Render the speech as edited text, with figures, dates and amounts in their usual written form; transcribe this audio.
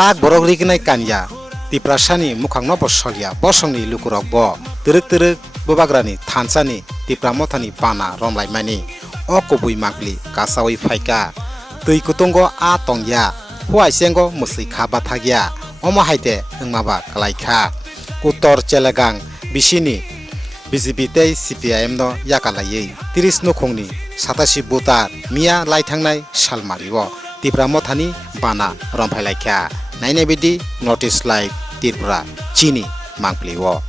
tak borok rignai kanya tipra sani mukhang no bosolya bosongni lukurok bo terek bobagrani thansani tipra mothani bana romlai mani o kobui makli kasawi phaika tui kutongo a tongya huai sengo musli khaba thagya omo haite ngmaba kalaikha Uttar chelagang bisini BJP tei CPIM no yakalaye 30 nukhungni 87 butar mia laithangnai salmariwo tipra mothani bana romphailaikha nainebidi notice like tipra chini mangpliwo